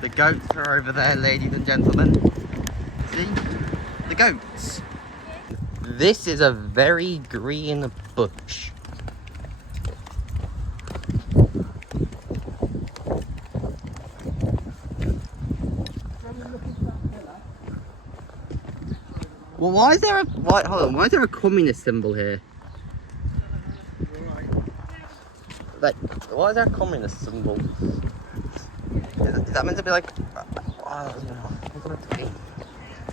The goats are over there, ladies and gentlemen. See? The goats. This is a very green bush. Well, why is there a hold on? Why is there a communist symbol here? Like, why is there a communist symbol? Is that meant to be like? I don't know. What's it meant to be?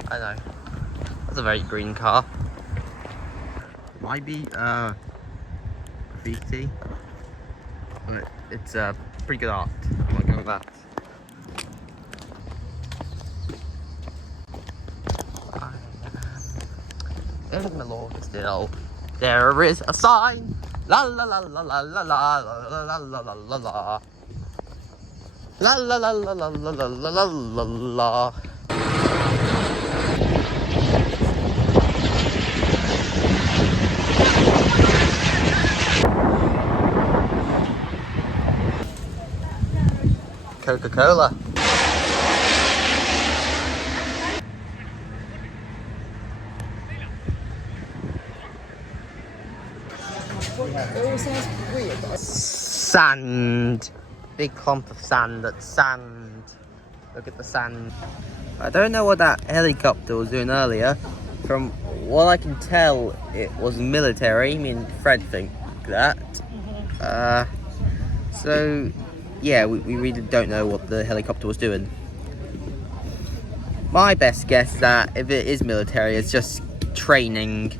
I don't know. That's a very green car. Might be graffiti. It's pretty good art. I'm not going with that. In Mallorca still, there is a sign. La la la la la la la la la la la la la. La la la la la la la la la la. Coca-Cola. It all sounds weird. Sand. Big clump of sand. That's sand. Look at the sand. I don't know what that helicopter was doing earlier. From what I can tell, it was military. I mean, Fred thinks that. So, yeah, we really don't know what the helicopter was doing. My best guess is that if it is military, it's just training.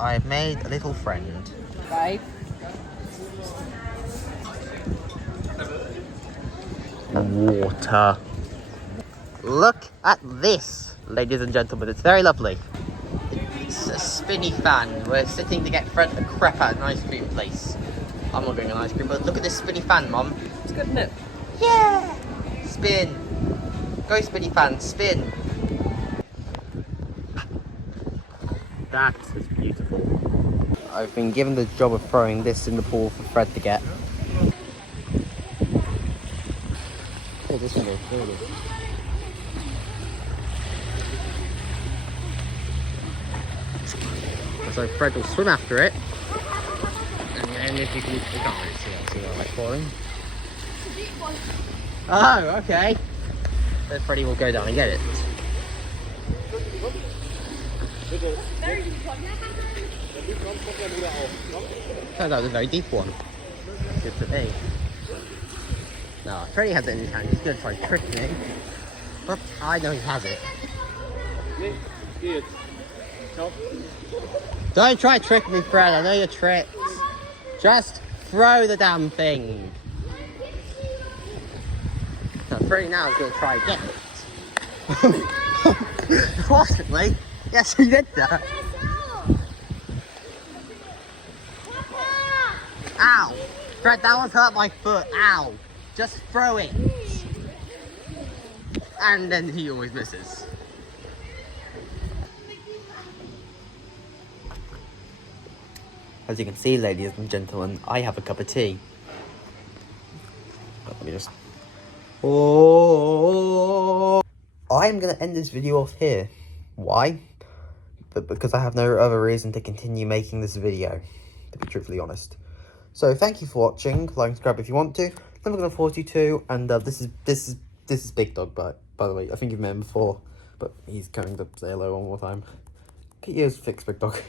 I have made a little friend. Right. Water. Look at this, ladies and gentlemen. It's very lovely. It's a spinny fan. We're sitting to get Fred a crepe at an ice cream place. I'm not getting an ice cream, but look at this spinny fan, Mum. It's good, isn't it? Yeah! Spin. Go spinny fan, spin. That is beautiful. I've been given the job of throwing this in the pool for Fred to get. Oh, this one goes further. So Fred will swim after it. And then if you can't really see what I'm falling. Oh, okay. Then Freddy will go down and get it. Turns out it was a very deep one. Good for me. No, Freddy has it in his hand. He's going to try tricking me. But I know he has it. Don't try tricking me, Fred. I know your tricks. Just throw the damn thing. So Freddy now is going to try and get it. Possibly. Yes, he did that. Ow! Fred, that one's hurt my foot. Ow! Just throw it. And then he always misses. As you can see, ladies and gentlemen, I have a cup of tea. Let me just... Oh! I'm going to end this video off here. Why? But because I have no other reason to continue making this video, to be truthfully honest. So thank you for watching. Like and subscribe if you want to. Never gonna force you to. And this is Big Dog. By the way, I think you've met him before, but he's coming to say hello one more time. Get yours fixed, Big Dog.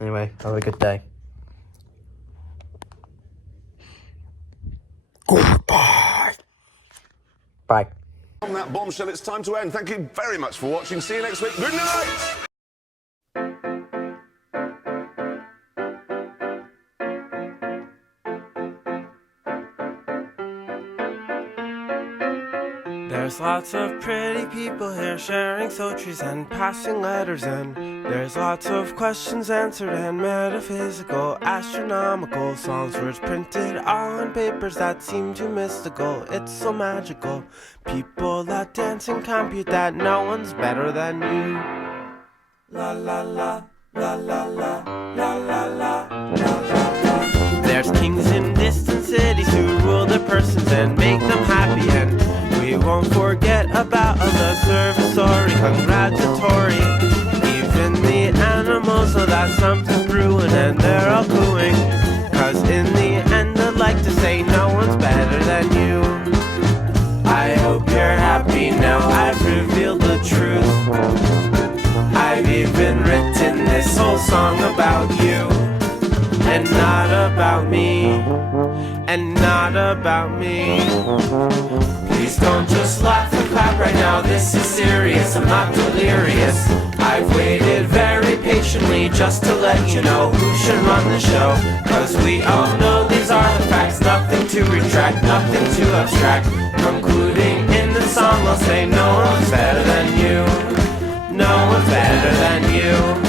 Anyway, have a good day. Goodbye. Bye. On that bombshell, it's time to end. Thank you very much for watching. See you next week. Good night! There's lots of pretty people here sharing sotries and passing letters in. There's lots of questions answered and metaphysical, astronomical songs, words printed on papers that seem too mystical. It's so magical. People that dance and compute that no one's better than you. La la la. There's kings in distant cities who rule their persons and make them happy, and we won't forget about all the servitory, congratulatory. Even the animals know that something's brewing and they're all cooing. Cause in the end I'd like to say no one's better than you. I hope you're happy now I've revealed the truth. I've even written this whole song about you, and not about me, and not about me. Please don't just laugh and clap right now, this is serious, I'm not delirious. I've waited very patiently just to let you know who should run the show. Cause we all know these are the facts, nothing to retract, nothing to abstract. Concluding in the song I'll say no one's better than you. No one's better than you.